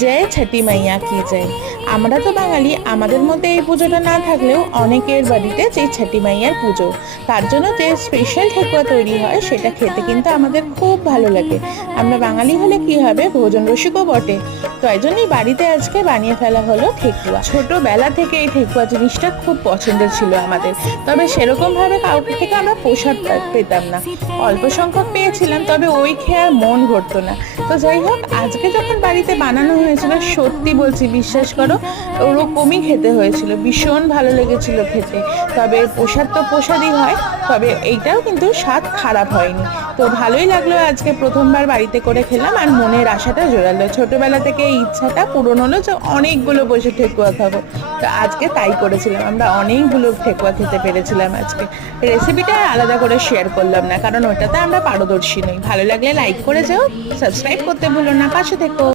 জয় ছটি মাইয়া কি জয়। আমরা তো বাঙালি, আমাদের মধ্যে এই পুজোটা না থাকলেও অনেকের বাড়িতে যে ছটি মাইয়ার পুজো, তার জন্য যে স্পেশাল ঠেকুয়া তৈরি হয় সেটা খেতে কিন্তু আমাদের খুব ভালো লাগে। আমরা বাঙালি হলে কি হবে, ভোজন রসিকও বটে। তো এই জন্যই বাড়িতে আজকে বানিয়ে ফেলা হলো ঠেকুয়া। ছোটবেলা থেকে এই ঠেকুয়া জিনিসটা খুব পছন্দের ছিল আমাদের, তবে সেরকম ভাবে কাউকে থেকে আমরা প্রসাদ পেতাম না, অল্প সংখ্যক পেয়েছিলাম, তবে ওই খেয়ে আর মন ভরতো না। তো যাই হোক, আজকে যখন বাড়িতে বানানো হয়েছিল, সত্যি বলছি, বিশ্বাস করো, ওরকমই খেতে হয়েছিল, ভীষণ ভালো লেগেছিল খেতে। তবে প্রসাদ তো প্রসাদই হয়, তবে এইটাও কিন্তু স্বাদ খারাপ হয়নি। তো ভালোই লাগলো, আজকে প্রথমবার বাড়িতে করে খেলাম আর মনের আশাটা জোরালো। ছোটবেলা থেকে এই ইচ্ছাটা পূরণ হলো যে অনেকগুলো বসে ঠেকুয়া খাবো। তো আজকে তাই করেছিলাম, আমরা অনেকগুলো ঠেকুয়া খেতে পেরেছিলাম আজকে। রেসিপিটা আলাদা করে শেয়ার করলাম না, কারণ ওটাতে আমরা পারদর্শী নই। ভালো লাগলে লাইক করে যাও, সাবস্ক্রাইব করতে ভুলো না, পাশে থেকো।